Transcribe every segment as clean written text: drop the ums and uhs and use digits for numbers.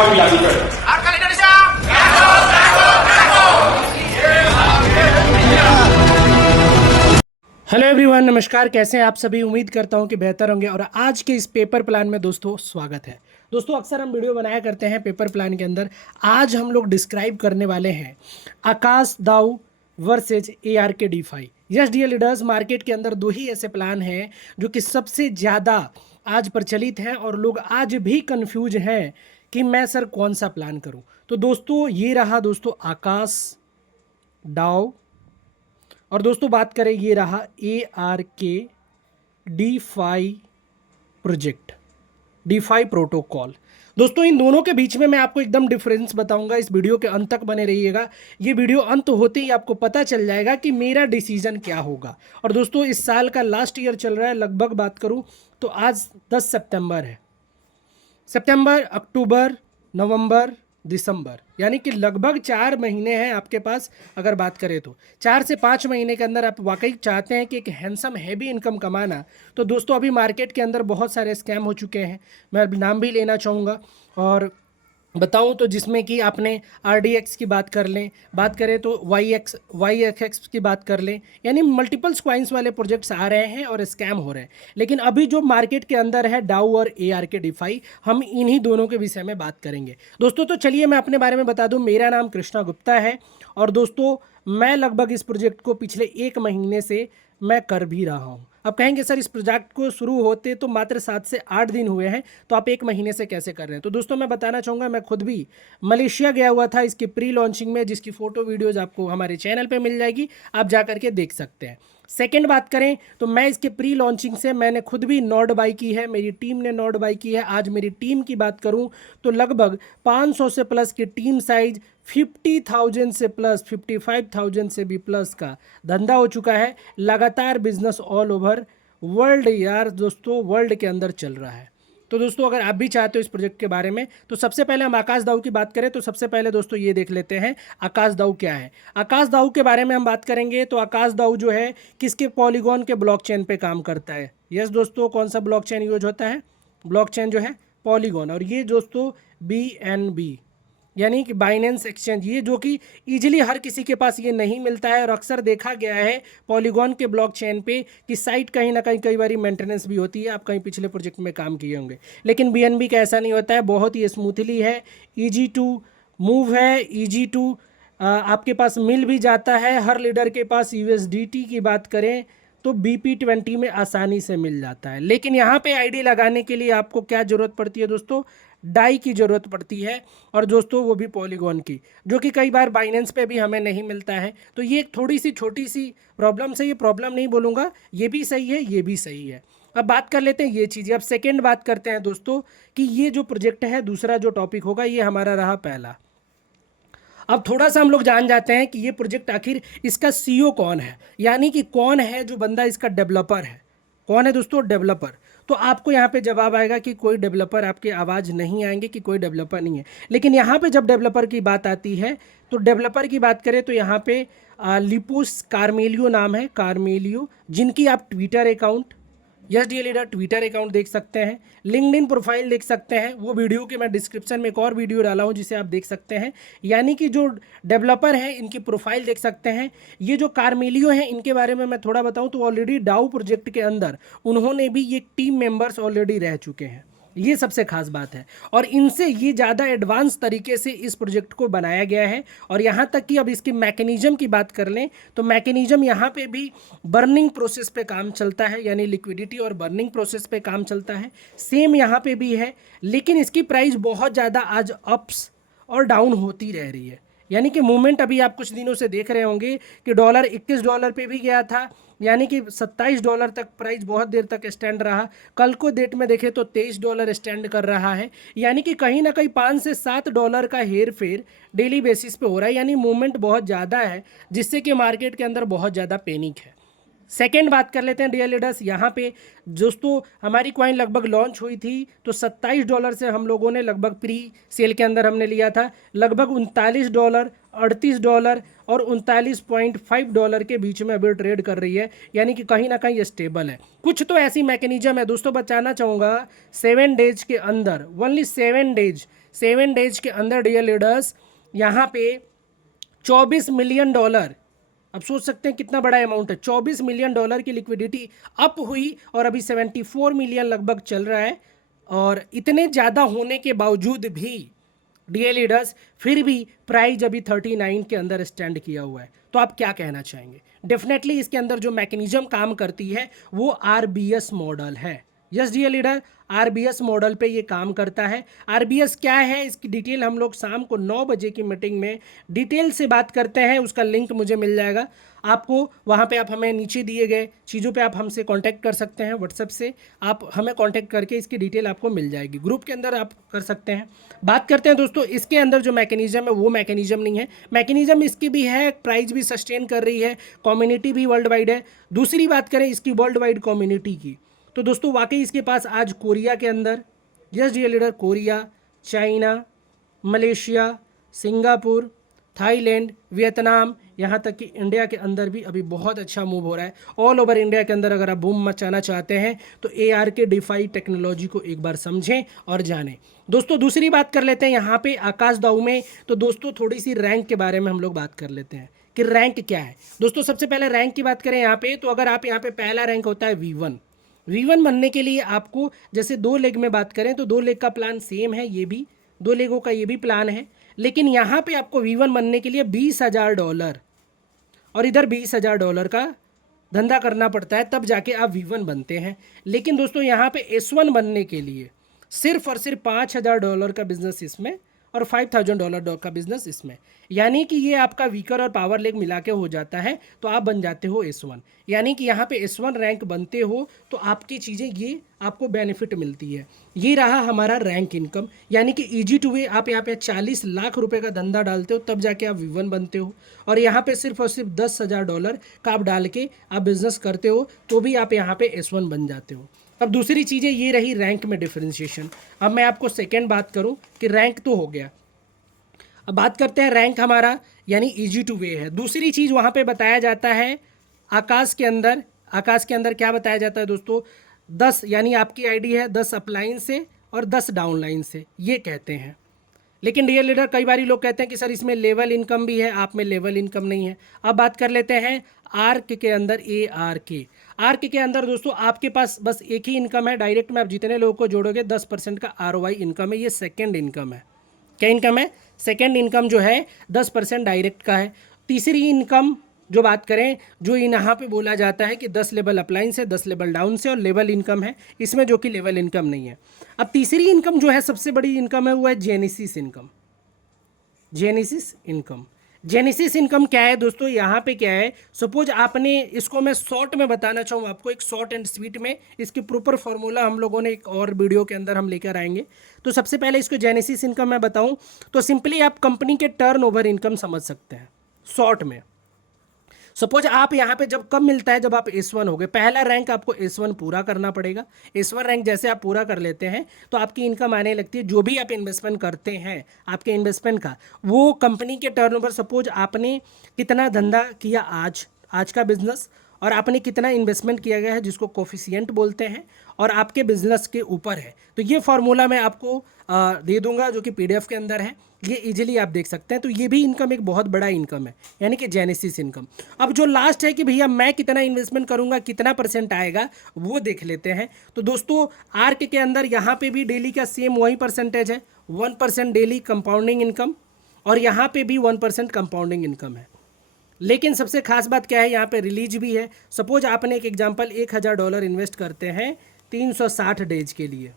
Join me as a prayer. Arkan Indonesia. Hello everyone, नमस्कार। कैसे हैं आप सभी? उम्मीद करता हूं कि बेहतर होंगे। और आज के इस पेपर प्लान में दोस्तों स्वागत है। दोस्तों अक्सर हम वीडियो बनाया करते हैं पेपर प्लान के अंदर। आज हम लोग डिस्क्राइब करने वाले हैं आकाश दाव versus ARK DeFi। Yes dear leaders, market के अंदर दो ही ऐसे प्लान हैं जो कि सबसे ज़्यादा आज प्रचलित हैं और लोग आज भी कंफ्यूज हैं कि मैं सर कौन सा प्लान करूं। तो दोस्तों ये रहा दोस्तों आकाश दाव, और दोस्तों बात करें ये रहा ARK DeFi project, DeFi protocol. दोस्तों इन दोनों के बीच में मैं आपको एकदम डिफरेंस बताऊंगा। इस वीडियो के अंत तक बने रहिएगा। ये वीडियो अंत होते ही आपको पता चल जाएगा कि मेरा डिसीजन क्या होगा। और दोस्तों इस साल का लास्ट ईयर चल रहा है, लगभग बात करूं तो आज 10 सितंबर है। सितंबर, अक्टूबर, नवंबर, दिसंबर, यानी कि लगभग 4 महीने हैं आपके पास। अगर बात करें तो 4 से 5 महीने के अंदर आप वाकई चाहते हैं कि एक हैंडसम हैवी इनकम कमाना, तो दोस्तों अभी मार्केट के अंदर बहुत सारे स्कैम हो चुके हैं। मैं अभी नाम भी लेना चाहूँगा और बताऊं तो, जिसमें कि आपने RDX की बात कर लें, बात करें तो YXX की बात कर लें, यानी मल्टीपल्स क्वाइंस वाले प्रोजेक्ट्स आ रहे हैं और स्कैम हो रहे हैं। लेकिन अभी जो मार्केट के अंदर है डाउ और ARK DeFi, हम इन्हीं दोनों के विषय में बात करेंगे दोस्तों। तो चलिए मैं अपने बारे में बता दूं। मेरा नाम कृष्णा गुप्ता है और दोस्तों मैं लगभग इस प्रोजेक्ट को पिछले 1 महीने से मैं कर भी रहा हूँ। अब कहेंगे सर इस प्रोजेक्ट को शुरू होते तो मात्र 7 से 8 दिन हुए हैं, तो आप 1 महीने से कैसे कर रहे हैं? तो दोस्तों मैं बताना चाहूँगा, मैं खुद भी मलेशिया गया हुआ था इसकी प्री लॉन्चिंग में, जिसकी फ़ोटो वीडियोज़ आपको हमारे चैनल पे मिल जाएगी, आप जा करके देख सकते हैं। सेकेंड बात करें तो मैं इसके प्री लॉन्चिंग से मैंने खुद भी नॉड बाई की है, मेरी टीम ने नॉड बाई की है। आज मेरी टीम की बात करूं तो लगभग 500 से प्लस की टीम साइज, 50,000 से प्लस, 55,000 से भी प्लस का धंधा हो चुका है। लगातार बिजनेस ऑल ओवर वर्ल्ड, यार दोस्तों वर्ल्ड के अंदर चल रहा है। तो दोस्तों अगर आप भी चाहते हो इस प्रोजेक्ट के बारे में, तो सबसे पहले हम आकाश दाव की बात करें तो सबसे पहले दोस्तों ये देख लेते हैं आकाश दाव क्या है। आकाश दाव के बारे में हम बात करेंगे तो आकाश दाव जो है किसके पॉलीगॉन के ब्लॉकचेन पे काम करता है। यस दोस्तों, कौन सा ब्लॉकचेन यूज होता है? ब्लॉकचेन जो है पॉलीगॉन। और ये दोस्तों BNB यानी कि बाइनेंस एक्सचेंज, ये जो कि ईजिली हर किसी के पास ये नहीं मिलता है। और अक्सर देखा गया है पॉलीगॉन के ब्लॉकचेन पे कि साइट कहीं ना कहीं कई बार मेंटेनेंस भी होती है। आप कहीं पिछले प्रोजेक्ट में काम किए होंगे, लेकिन BNB का ऐसा नहीं होता है। बहुत ही स्मूथली है, ईजी टू मूव है, ईजी टू आपके पास मिल भी जाता है। हर लीडर के पास USDT की बात करें तो BP20 में आसानी से मिल जाता है। लेकिन यहाँ पे ID लगाने के लिए आपको क्या ज़रूरत पड़ती है दोस्तों? डाई की ज़रूरत पड़ती है, और दोस्तों वो भी पॉलीगॉन की, जो कि कई बार बाइनेंस पे भी हमें नहीं मिलता है। तो ये एक थोड़ी सी छोटी सी प्रॉब्लम से, ये प्रॉब्लम नहीं बोलूँगा, ये भी सही है, ये भी सही है। अब बात कर लेते हैं ये चीज़ें। अब सेकेंड बात करते हैं दोस्तों कि ये जो प्रोजेक्ट है, दूसरा जो टॉपिक होगा ये हमारा रहा पहला। अब थोड़ा सा हम लोग जान जाते हैं कि ये प्रोजेक्ट आखिर इसका CEO कौन है, यानी कि कौन है जो बंदा इसका डेवलपर है। कौन है दोस्तों? डेवलपर। तो आपको यहाँ पे जवाब आएगा कि कोई डेवलपर, आपके आवाज़ नहीं आएंगे कि कोई डेवलपर नहीं है। लेकिन यहाँ पे जब डेवलपर की बात आती है तो डेवलपर की बात करें तो यहाँ पे लिपुस कार्मेलियो नाम है, कार्मेलियो, जिनकी आप Twitter account, yes dear leader, Twitter account देख सकते हैं, लिंक्डइन प्रोफाइल देख सकते हैं। वो वीडियो के मैं डिस्क्रिप्शन में एक और वीडियो डाला हूँ जिसे आप देख सकते हैं। यानी कि जो डेवलपर हैं इनकी प्रोफाइल देख सकते हैं। ये जो कार्मेलियो हैं इनके बारे में मैं थोड़ा बताऊँ तो ऑलरेडी डाउ प्रोजेक्ट के अंदर उन्होंने भी ये टीम मेंबर्स ऑलरेडी रह चुके हैं। ये सबसे खास बात है, और इनसे ये ज़्यादा एडवांस तरीके से इस प्रोजेक्ट को बनाया गया है। और यहाँ तक कि अब इसकी मैकेनिज्म की बात कर लें तो मैकेनिज्म यहाँ पे भी बर्निंग प्रोसेस पे काम चलता है, यानी लिक्विडिटी और बर्निंग प्रोसेस पे काम चलता है। सेम यहाँ पे भी है, लेकिन इसकी प्राइस बहुत ज़्यादा आज अप्स और डाउन होती रह रही है। यानी कि मूवमेंट अभी आप कुछ दिनों से देख रहे होंगे कि डॉलर $21 पे भी गया था, यानी कि $27 तक प्राइस बहुत देर तक स्टैंड रहा। कल को डेट में देखें तो $23 स्टैंड कर रहा है। यानी कि कहीं ना कहीं $5 से $7 का हेर फेर डेली बेसिस पे हो रहा है। यानी मूवमेंट बहुत ज़्यादा है, जिससे कि मार्केट के अंदर बहुत ज़्यादा पैनिक है। सेकेंड बात कर लेते हैं डियर लीडर्स। यहाँ पे दोस्तों हमारी कॉइन लगभग लॉन्च हुई थी तो $27 से हम लोगों ने लगभग प्री सेल के अंदर हमने लिया था। लगभग $39, $38 और $39.5 के बीच में अभी ट्रेड कर रही है, यानी कि कहीं ना कहीं स्टेबल है। कुछ तो ऐसी मैकेनिज्म है दोस्तों, बताना चाहूँगा 7 डेज के अंदर, ओनली 7 डेज 7 डेज के अंदर डियर लीडर्स यहाँ पे $24 मिलियन, अब सोच सकते हैं कितना बड़ा अमाउंट है, $24 मिलियन की लिक्विडिटी अप हुई और अभी 74 मिलियन लगभग चल रहा है। और इतने ज़्यादा होने के बावजूद भी डियर लीडर्स फिर भी प्राइस अभी 39 के अंदर स्टैंड किया हुआ है। तो आप क्या कहना चाहेंगे? डेफिनेटली इसके अंदर जो मैकेनिज्म काम करती है वो आरबीएस मॉडल है। Yes dear leader, RBS model पे ये काम करता है। आरबीएस क्या है इसकी डिटेल हम लोग शाम को 9 बजे की मीटिंग में डिटेल से बात करते हैं। उसका लिंक मुझे मिल जाएगा आपको, वहाँ पे आप हमें नीचे दिए गए चीज़ों पे आप हमसे कांटेक्ट कर सकते हैं। व्हाट्सएप से आप हमें कांटेक्ट करके इसकी डिटेल आपको मिल जाएगी, ग्रुप के अंदर आप कर सकते हैं। बात करते हैं दोस्तों, इसके अंदर जो मैकेनिज्म है वो मैकेनिज्म नहीं है। मैकेनिज्म इसकी भी है, प्राइस भी सस्टेन कर रही है, कम्युनिटी भी वर्ल्ड वाइड है। दूसरी बात करें इसकी वर्ल्ड वाइड कम्युनिटी की, तो दोस्तों वाकई इसके पास आज कोरिया के अंदर, yes dear leader, Korea, China, Malaysia, Singapore, Thailand, Vietnam, यहाँ तक कि इंडिया के अंदर भी अभी बहुत अच्छा मूव हो रहा है। ऑल ओवर इंडिया के अंदर अगर आप बूम मचाना चाहते हैं तो AR के डिफाई टेक्नोलॉजी को एक बार समझें और जानें। दोस्तों दूसरी बात कर लेते हैं यहाँ पे आकाश दाऊ में। तो दोस्तों थोड़ी सी रैंक के बारे में हम लोग बात कर लेते हैं कि रैंक क्या है। दोस्तों सबसे पहले रैंक की बात करें यहाँ पे, तो अगर आप यहाँ पे पहला रैंक होता है V1 बनने के लिए आपको, जैसे 2 लेग में बात करें तो 2 लेग का प्लान सेम है, ये भी 2 लेगों का ये भी प्लान है, लेकिन यहाँ पे आपको V1 बनने के लिए $20,000 और इधर $20,000 का धंधा करना पड़ता है, तब जाके आप V1 बनते हैं। लेकिन दोस्तों यहाँ पे S1 बनने के लिए सिर्फ और सिर्फ $5,000 का बिजनेस इसमें और $5,000 का बिजनेस इसमें, यानी कि ये आपका वीकर और पावर लेग मिला के हो जाता है, तो आप बन जाते हो S1। यानी कि यहाँ पे S1 रैंक बनते हो तो आपकी चीज़ें ये आपको बेनिफिट मिलती है। ये रहा हमारा रैंक इनकम, यानी कि ईजी टू वे आप यहाँ पे 40 लाख रुपए का धंधा डालते हो तब जाके आप V1 बनते हो, और यहाँ पे सिर्फ और सिर्फ $10,000 का आप डाल के आप बिजनेस करते हो तो भी आप यहाँ पे S1 बन जाते हो। अब दूसरी चीज़ें ये रही रैंक में डिफरेंशिएशन। अब मैं आपको सेकेंड बात करूँ कि रैंक तो हो गया, अब बात करते हैं रैंक हमारा यानी ईजी टू वे है। दूसरी चीज़ वहाँ पे बताया जाता है आकाश के अंदर क्या बताया जाता है दोस्तों, 10 यानी आपकी आईडी है 10 अपलाइन से और 10 डाउनलाइन से, ये कहते हैं। लेकिन डियर लीडर कई बार लोग कहते हैं कि सर इसमें लेवल इनकम भी है, आप में लेवल इनकम नहीं है। अब बात कर लेते हैं आर्क के अंदर, आर्क के अंदर दोस्तों आपके पास बस एक ही इनकम है, डायरेक्ट में आप जितने लोगों को जोड़ोगे 10% का ROI इनकम है, ये सेकेंड इनकम है। क्या इनकम है? सेकेंड इनकम जो है 10% डायरेक्ट का है। तीसरी इनकम जो बात करें, जो यहाँ पे बोला जाता है कि 10 लेवल अपलाइन से 10 लेवल डाउन से और लेवल इनकम है इसमें, जो कि लेवल इनकम नहीं है। अब तीसरी इनकम जो है सबसे बड़ी इनकम है वो है जेनेसिस इनकम। जेनेसिस इनकम क्या है दोस्तों, यहाँ पे क्या है, सपोज आपने इसको, मैं शॉर्ट में बताना चाहूँ आपको, एक शॉर्ट एंड स्वीट में इसकी प्रॉपर फार्मूला हम लोगों ने एक और वीडियो के अंदर हम लेकर आएंगे। तो सबसे पहले इसको जेनेसिस इनकम मैं बताऊँ तो सिंपली आप कंपनी के टर्नओवर इनकम समझ सकते हैं शॉर्ट में। सपोज आप यहाँ पे जब कब मिलता है, जब आप S1 हो गए, पहला रैंक आपको S1 पूरा करना पड़ेगा। S1 रैंक जैसे आप पूरा कर लेते हैं तो आपकी इनकम आने लगती है, जो भी आप इन्वेस्टमेंट करते हैं आपके इन्वेस्टमेंट का वो कंपनी के टर्नओवर, सपोज आपने कितना धंधा किया आज का बिजनेस और आपने कितना इन्वेस्टमेंट किया गया है जिसको कोफिशिएंट बोलते हैं, और आपके बिजनेस के ऊपर है। तो ये फार्मूला मैं आपको दे दूंगा जो कि PDF के अंदर है, ये इजीली आप देख सकते हैं। तो ये भी इनकम एक बहुत बड़ा इनकम है, यानी कि जेनेसिस इनकम। अब जो लास्ट है कि भैया मैं कितना इन्वेस्टमेंट करूंगा, कितना % आएगा, वो देख लेते हैं। तो दोस्तों आर्क के अंदर यहाँ पे भी डेली का सेम वही परसेंटेज है, 1% डेली कंपाउंडिंग इनकम, और यहाँ पे भी 1% कंपाउंडिंग इनकम है। लेकिन सबसे खास बात क्या है, यहाँ पे रिलीज भी है। सपोज आपने एक एग्जांपल $1,000 इन्वेस्ट करते हैं 360 डेज के लिए,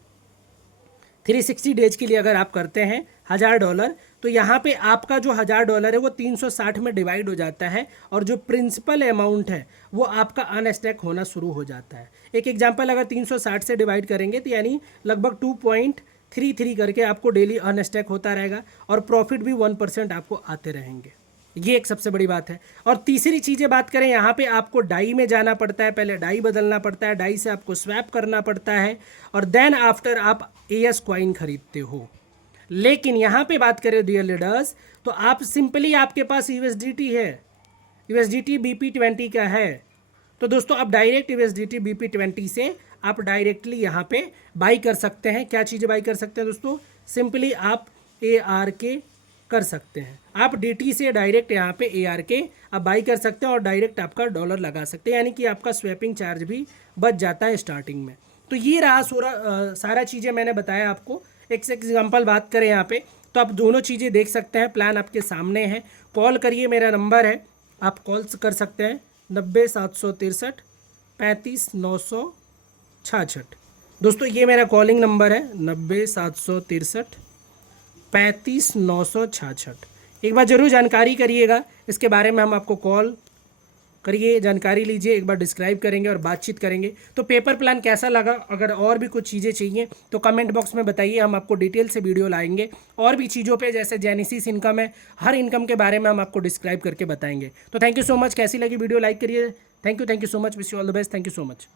360 डेज के लिए अगर आप करते हैं $1,000, तो यहाँ पे आपका जो $1,000 है वो 360 में डिवाइड हो जाता है, और जो प्रिंसिपल अमाउंट है वो आपका अनस्टैक होना शुरू हो जाता है। एक एग्जांपल अगर 360 से डिवाइड करेंगे तो यानी लगभग 2.33 करके आपको डेली अनस्टैक होता रहेगा, और प्रॉफिट भी 1% आपको आते रहेंगे। ये एक सबसे बड़ी बात है। और तीसरी चीज़ें बात करें, यहाँ पे आपको डाई में जाना पड़ता है, पहले डाई बदलना पड़ता है, डाई से आपको स्वैप करना पड़ता है, और देन आफ्टर आप AS कॉइन खरीदते हो। लेकिन यहाँ पे बात करें डियर लीडर्स, तो आप सिंपली, आपके पास USDT है, USDT BP20 का है, तो दोस्तों आप डायरेक्ट USDT BP20 से आप डायरेक्टली यहाँ पे बाई कर सकते हैं। क्या चीज़ें बाई कर सकते हैं दोस्तों, सिंपली आप ARK कर सकते हैं। आप DT से डायरेक्ट यहाँ पे ARK आप बाई कर सकते हैं और डायरेक्ट आपका डॉलर लगा सकते हैं, यानी कि आपका स्वैपिंग चार्ज भी बच जाता है स्टार्टिंग में। तो ये रहा सारा चीज़ें मैंने बताया आपको। एक से एग्जांपल बात करें यहाँ पे, तो आप दोनों चीज़ें देख सकते हैं, प्लान आपके सामने है। कॉल करिए, मेरा नंबर है, आप कॉल कर सकते हैं 90 763 35 966। दोस्तों ये मेरा कॉलिंग नंबर है 90 763 35 966। एक बार ज़रूर जानकारी करिएगा इसके बारे में, हम आपको कॉल करिए, जानकारी लीजिए, एक बार डिस्क्राइब करेंगे और बातचीत करेंगे। तो पेपर प्लान कैसा लगा, अगर और भी कुछ चीज़ें चाहिए तो कमेंट बॉक्स में बताइए, हम आपको डिटेल से वीडियो लाएंगे और भी चीज़ों पे, जैसे जेनेसिस इनकम है, हर इनकम के बारे में हम आपको डिस्क्राइब करके बताएंगे। तो थैंक यू सो मच। कैसी लगी वीडियो, लाइक करिए। Thank you so much. Wish you all the best. Thank you so much.